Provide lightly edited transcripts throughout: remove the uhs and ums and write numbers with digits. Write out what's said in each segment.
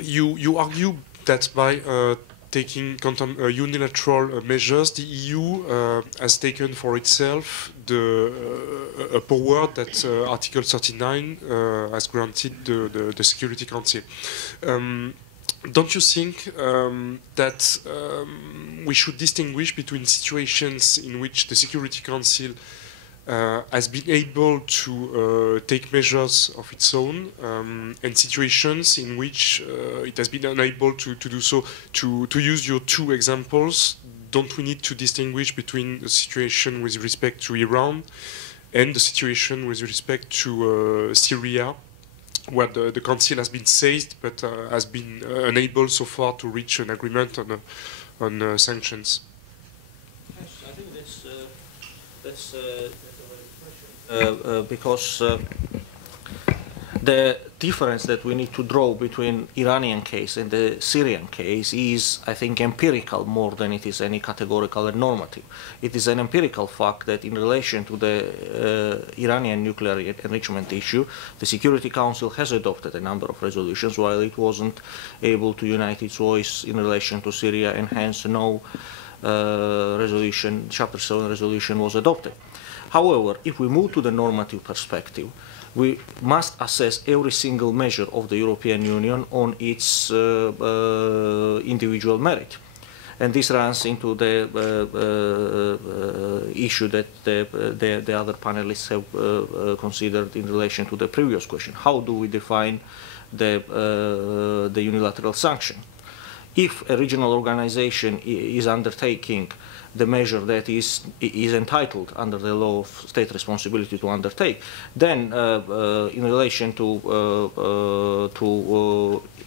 you argue that by taking unilateral measures, the EU has taken for itself a power that Article 39 has granted the Security Council. Don't you think that we should distinguish between situations in which the Security Council has been able to take measures of its own and situations in which it has been unable to do so? To use your two examples, don't we need to distinguish between the situation with respect to Iran and the situation with respect to Syria, where the Council has been seized but has been unable so far to reach an agreement on sanctions? Yes, I think that's a question. Because the difference that we need to draw between Iranian case and the Syrian case is, I think, empirical more than it is any categorical and normative. It is an empirical fact that in relation to the Iranian nuclear enrichment issue, the Security Council has adopted a number of resolutions while it wasn't able to unite its voice in relation to Syria, and hence no resolution, Chapter 7 resolution was adopted. However, if we move to the normative perspective, we must assess every single measure of the European Union on its individual merit. And this runs into the issue that the other panelists have considered in relation to the previous question. How do we define the unilateral sanction? If a regional organization is undertaking the measure that is entitled under the law of state responsibility to undertake, then in relation to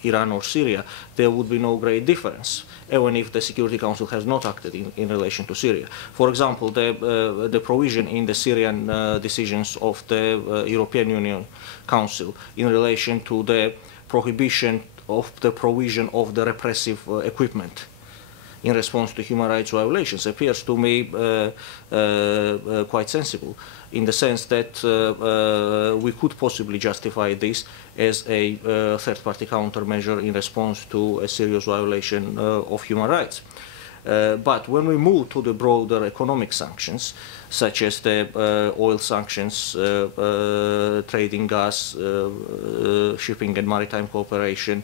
Iran or Syria, there would be no great difference, even if the Security Council has not acted in relation to Syria. For example, the provision in the Syrian decisions of the European Union Council in relation to the prohibition of the provision of the repressive equipment in response to human rights violations appears to me quite sensible, in the sense that we could possibly justify this as a third-party countermeasure in response to a serious violation of human rights. But when we move to the broader economic sanctions, such as the oil sanctions, trading gas, shipping and maritime cooperation,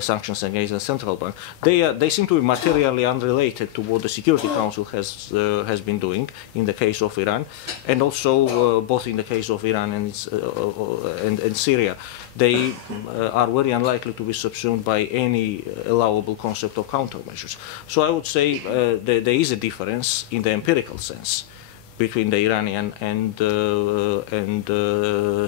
sanctions against the central bank, they seem to be materially unrelated to what the Security Council has been doing in the case of Iran, and also both in the case of Iran and Syria. They are very unlikely to be subsumed by any allowable concept of countermeasures. So I would say there is a difference in the empirical sense between the Iranian and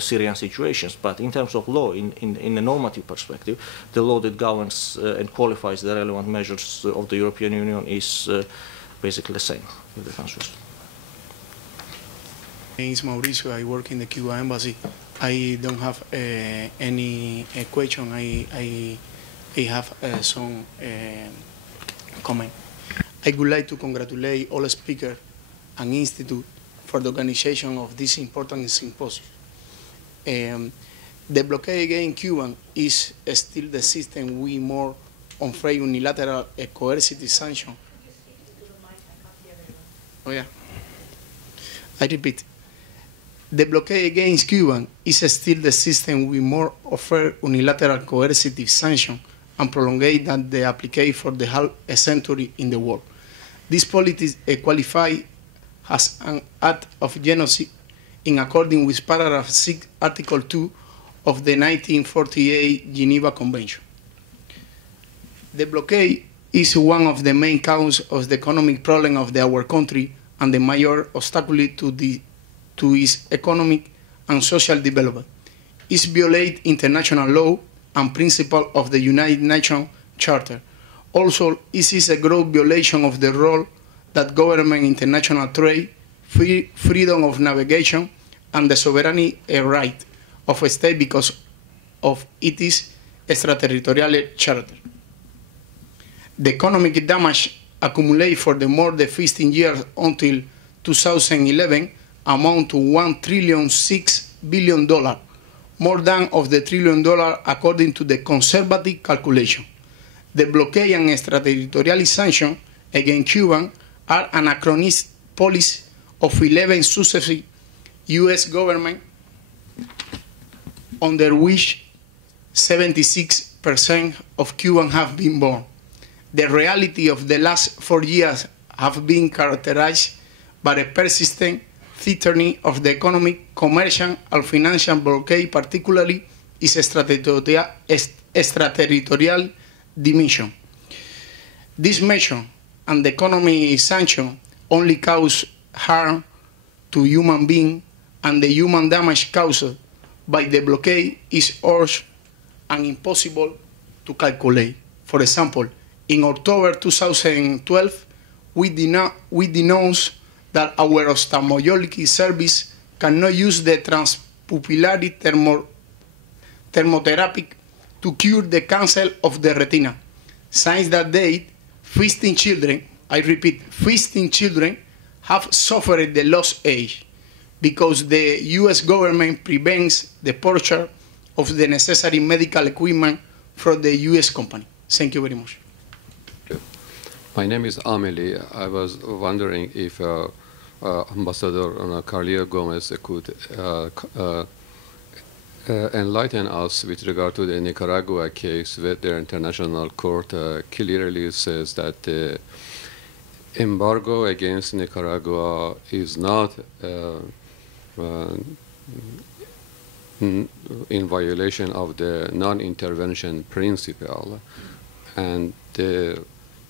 Syrian situations. But in terms of law, in a normative perspective, the law that governs and qualifies the relevant measures of the European Union is basically the same with the countries. My name is Mauricio. I work in the Cuba Embassy. I don't have any question. I have some comment. I would like to congratulate all speakers and Institute for the organization of this important symposium. The blockade against Cuba is still the system we more unfair unilateral coercive sanction. Oh yeah. I repeat. The blockade against Cuba is still the system we more offer unilateral coercive sanction and prolongate than the application for the half a century in the world. This policy qualifies as an act of genocide in accordance with paragraph 6, article 2 of the 1948 Geneva Convention. The blockade is one of the main causes of the economic problem of our country and the major obstacle to its economic and social development. It violates international law and principles of the United Nations Charter. Also, it is a gross violation of the role that government, international trade, freedom of navigation, and the sovereignty right of a state because of its extraterritorial charter. The economic damage accumulated for the more than 15 years until 2011 amount to $1.6 trillion, more than of the $1 trillion according to the conservative calculation. The blockade and extraterritorial sanctions against Cuba are anachronistic policy of 11 successive U.S. government, under which 76% of Cubans have been born. The reality of the last 4 years have been characterized by a persistent threatening of the economic, commercial, and financial blockade, particularly its extraterritorial dimension. This measure and the economic sanction only cause harm to human beings, and the human damage caused by the blockade is urged and impossible to calculate. For example, in October 2012, we denounced that our ophthalmology service cannot use the transpupillary thermotherapy to cure the cancer of the retina. Since that date, 15 children, I repeat, 15 children have suffered the lost age because the U.S. government prevents the purchase of the necessary medical equipment from the U.S. company. Thank you very much. My name is Amelie. I was wondering if Ambassador Carlia Gomez could enlighten us with regard to the Nicaragua case, where the International Court clearly says that the embargo against Nicaragua is not in violation of the non-intervention principle, and the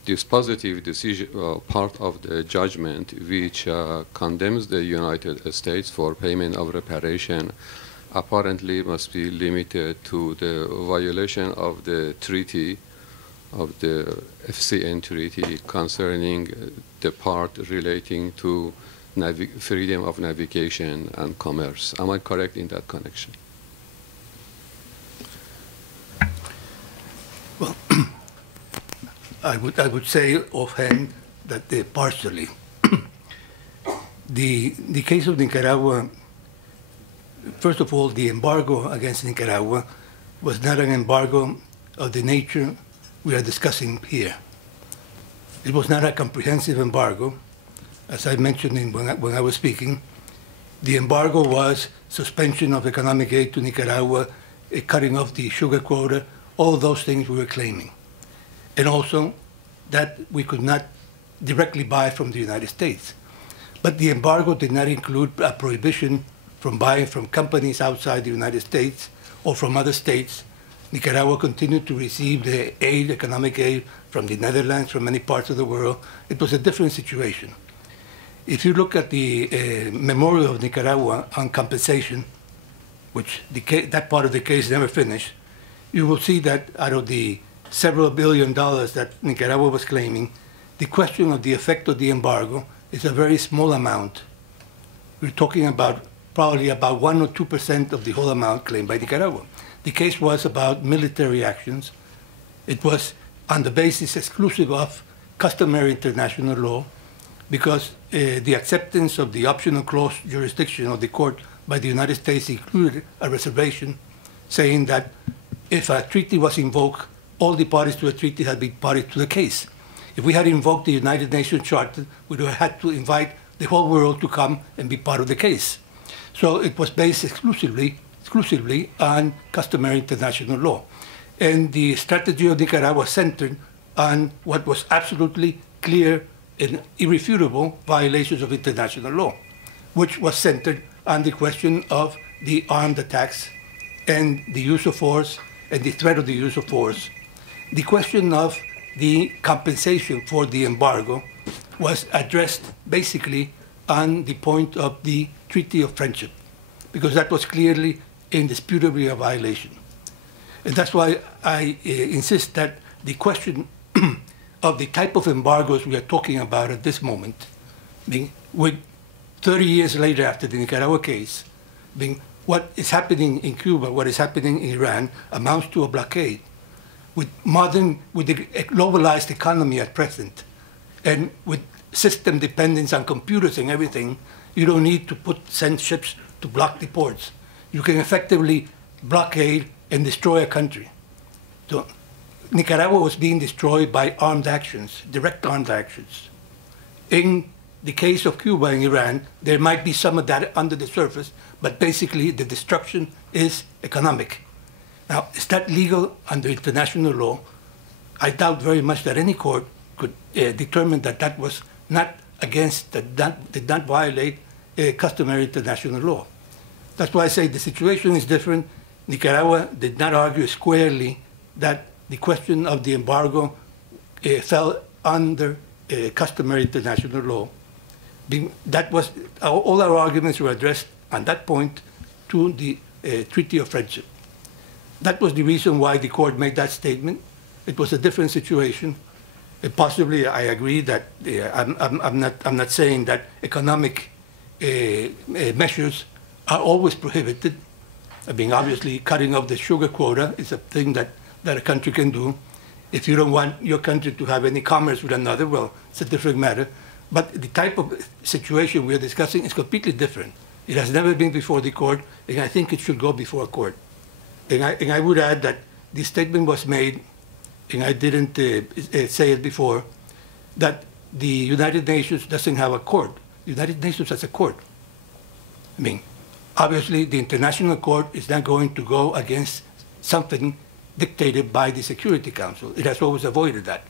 dispositive decision, part of the judgment which condemns the United States for payment of reparation, apparently must be limited to the violation of the treaty, of the FCN treaty concerning the part relating to freedom of navigation and commerce. Am I correct in that connection? Well, I would say offhand that partially. The case of Nicaragua, first of all, the embargo against Nicaragua was not an embargo of the nature we are discussing here. It was not a comprehensive embargo. As I mentioned when I was speaking, the embargo was suspension of economic aid to Nicaragua, cutting off the sugar quota, all those things we were claiming. And also that we could not directly buy from the United States. But the embargo did not include a prohibition from buying from companies outside the United States or from other states. Nicaragua continued to receive the aid, economic aid, from the Netherlands, from many parts of the world. It was a different situation. If you look at the memorial of Nicaragua on compensation, which that part of the case never finished, you will see that out of the several $billion that Nicaragua was claiming, the question of the effect of the embargo is a very small amount. We're talking about probably about 1 or 2% of the whole amount claimed by Nicaragua. The case was about military actions. It was on the basis exclusive of customary international law, because the acceptance of the optional clause jurisdiction of the court by the United States included a reservation saying that if a treaty was invoked, all the parties to a treaty had been parties to the case. If we had invoked the United Nations Charter, we would have had to invite the whole world to come and be part of the case. So it was based exclusively on customary international law. And the strategy of Nicaragua centered on what was absolutely clear and irrefutable violations of international law, which was centered on the question of the armed attacks and the use of force and the threat of the use of force. The question of the compensation for the embargo was addressed basically on the point of the Treaty of Friendship, because that was clearly, indisputably a violation. And that's why I insist that the question of the type of embargoes we are talking about at this moment, with 30 years later after the Nicaragua case, what is happening in Cuba, what is happening in Iran, amounts to a blockade. With the globalized economy at present, and with system dependence on computers and everything, you don't need to send ships to block the ports. You can effectively blockade and destroy a country. So Nicaragua was being destroyed by armed actions, direct armed actions. In the case of Cuba and Iran, there might be some of that under the surface, but basically the destruction is economic. Now, is that legal under international law? I doubt very much that any court could determine that that was not against, that did not violate customary international law. That's why I say the situation is different. Nicaragua did not argue squarely that the question of the embargo fell under customary international law. That was, all our arguments were addressed on that point to the Treaty of Friendship. That was the reason why the court made that statement. It was a different situation. Possibly, I agree that I'm not saying that economic measures are always prohibited. I mean, obviously, cutting off the sugar quota is a thing that a country can do. If you don't want your country to have any commerce with another, well, it's a different matter. But the type of situation we're discussing is completely different. It has never been before the court, and I think it should go before a court. And I would add that the statement was made, and I didn't say it before, that the United Nations doesn't have a court. The United Nations has a court. I mean, obviously, the International Court is not going to go against something dictated by the Security Council. It has always avoided that.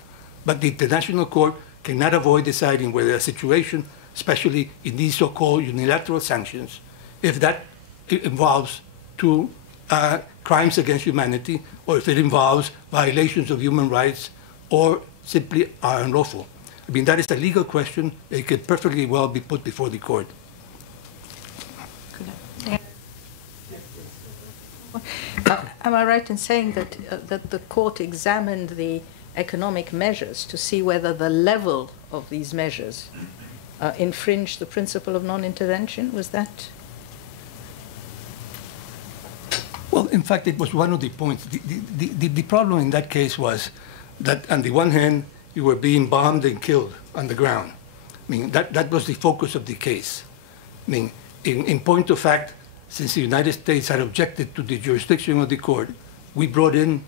But the International Court cannot avoid deciding whether a situation, especially in these so-called unilateral sanctions, if that involves two crimes against humanity, or if it involves violations of human rights, or simply are unlawful. I mean, that is a legal question. It could perfectly well be put before the court. Am I right in saying that that the court examined the economic measures to see whether the level of these measures infringed the principle of non-intervention? Was that? Well, in fact, it was one of the points. The problem in that case was that, on the one hand, you were being bombed and killed on the ground. I mean, that was the focus of the case. I mean, in point of fact, since the United States had objected to the jurisdiction of the court, we brought in,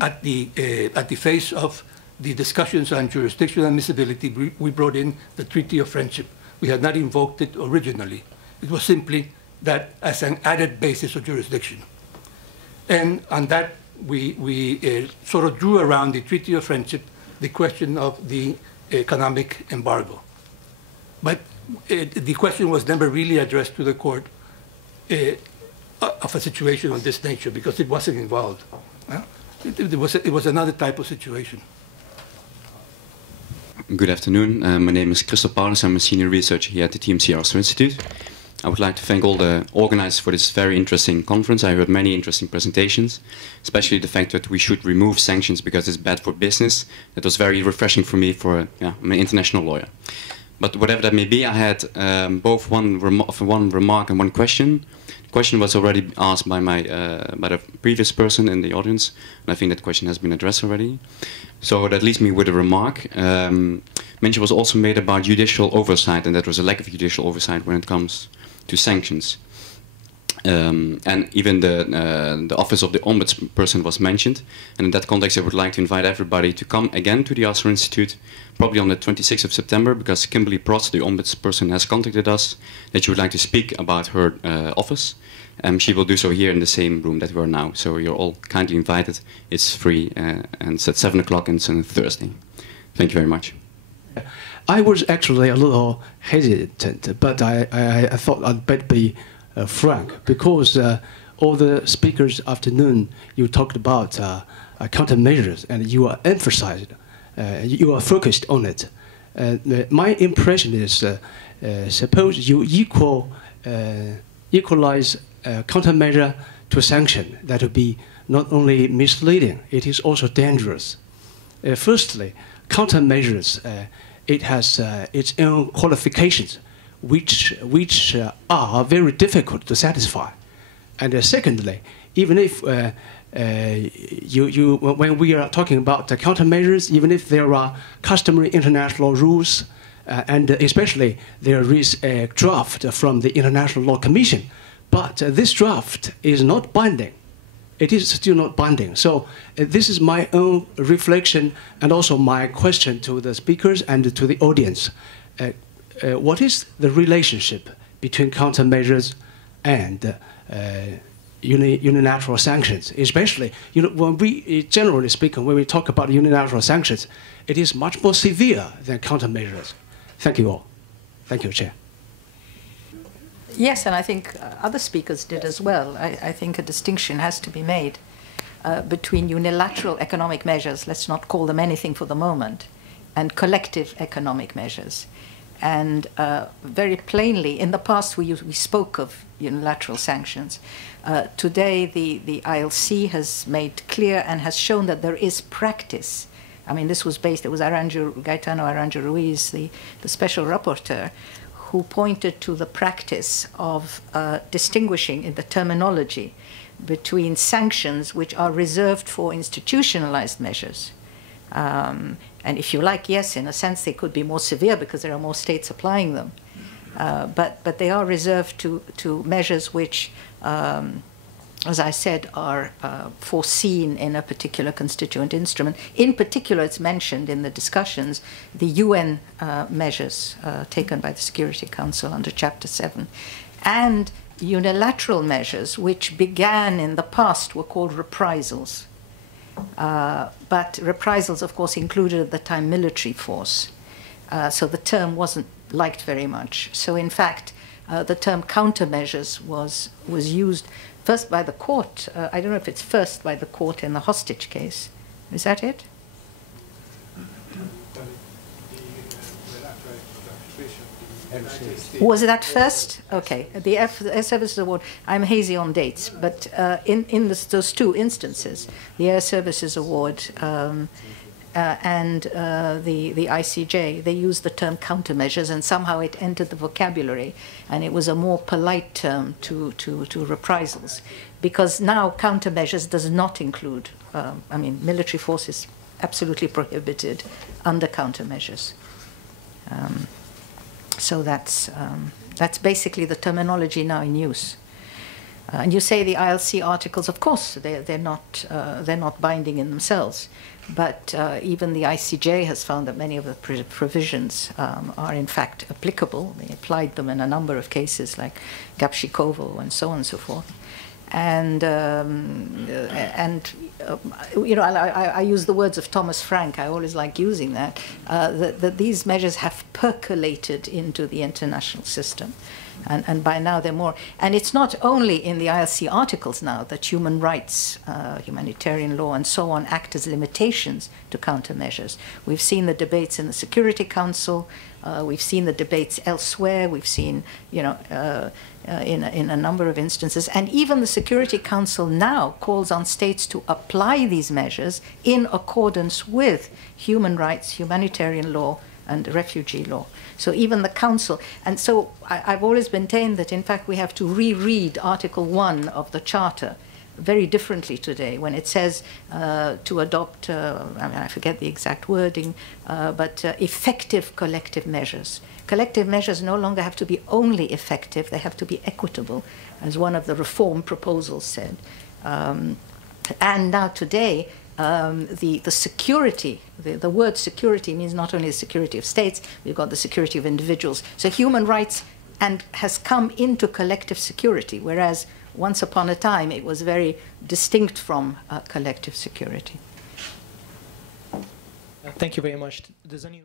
at the face of the discussions on jurisdictional admissibility, we brought in the Treaty of Friendship. We had not invoked it originally. It was simply that as an added basis of jurisdiction. And on that, we sort of drew around the Treaty of Friendship the question of the economic embargo. But the question was never really addressed to the court of a situation of this nature, because it wasn't involved. It was another type of situation. Good afternoon. My name is Christophe Paulus. I'm a senior researcher here at the TMC Arthur Institute. I would like to thank all the organizers for this very interesting conference. I heard many interesting presentations, especially the fact that we should remove sanctions because it's bad for business. That was very refreshing for me. I'm an international lawyer. But whatever that may be, I had both one remark and one question. The question was already asked by the previous person in the audience, and I think that question has been addressed already. So that leaves me with a remark. Mention was also made about judicial oversight, and that was a lack of judicial oversight when it comes to sanctions. And even the office of the ombudsperson was mentioned. And in that context, I would like to invite everybody to come again to the Arthur Institute, probably on the 26th of September, because Kimberly Pross, the ombudsperson, has contacted us that she would like to speak about her office. She will do so here in the same room that we are now. So you're all kindly invited. It's free, and it's at 7 o'clock and it's on a Thursday. Thank you very much. I was actually a little hesitant, but I thought I'd better be frank, because all the speakers afternoon, you talked about countermeasures, and you are emphasized, you are focused on it. My impression is, suppose you equalize countermeasure to sanction, that would be not only misleading, it is also dangerous. Firstly, countermeasures, it has its own qualifications, which are very difficult to satisfy. And secondly, even if when we are talking about the countermeasures, even if there are customary international rules, and especially there is a draft from the International Law Commission, But this draft is not binding. It is still not binding. So this is my own reflection and also my question to the speakers and to the audience. What is the relationship between countermeasures and unilateral sanctions? Especially, when we, generally speaking, when we talk about unilateral sanctions, it is much more severe than countermeasures. Thank you all. Thank you, Chair. Yes, and I think other speakers did as well. I think a distinction has to be made between unilateral economic measures, let's not call them anything for the moment, and collective economic measures. And very plainly, in the past we spoke of unilateral sanctions. Today the ILC has made clear and has shown that there is practice. I mean, this was based, it was Gaetano Aranjo Ruiz, the special rapporteur, who pointed to the practice of distinguishing in the terminology between sanctions which are reserved for institutionalized measures. And if you like, yes, in a sense they could be more severe because there are more states applying them. But they are reserved to measures which, as I said, are foreseen in a particular constituent instrument. In particular, it's mentioned in the discussions, the UN measures taken by the Security Council under Chapter 7. And unilateral measures, which began in the past, were called reprisals. But reprisals, of course, included at the time military force. So the term wasn't liked very much. So in fact, the term countermeasures was used first by the court. I don't know if it's first by the court in the hostage case. Is that it? Was that first? Okay. The Air Services Award, I'm hazy on dates, but in those two instances, the Air Services Award and the ICJ, they used the term countermeasures, and somehow it entered the vocabulary, and it was a more polite term to reprisals, because now countermeasures does not include, I mean, military force is absolutely prohibited under countermeasures. So that's basically the terminology now in use. And you say the ILC articles, of course, they're not binding in themselves, but even the ICJ has found that many of the provisions are in fact applicable. They applied them in a number of cases, like Gapshikovo and so on and so forth. And you know, I use the words of Thomas Frank. I always like using that, that these measures have percolated into the international system. And by now they're more, and it's not only in the ILC articles now that human rights, humanitarian law and so on act as limitations to countermeasures. We've seen the debates in the Security Council, we've seen the debates elsewhere, we've seen, you know, in a number of instances, and even the Security Council now calls on states to apply these measures in accordance with human rights, humanitarian law, and refugee law. So even the Council, and so I've always maintained that in fact we have to reread Article 1 of the Charter very differently today when it says to adopt, I mean, I forget the exact wording, but effective collective measures. Collective measures no longer have to be only effective, they have to be equitable, as one of the reform proposals said. And now today, the security, the word security means not only the security of states, we've got the security of individuals. So human rights has come into collective security, whereas once upon a time it was very distinct from collective security. Thank you very much. Does any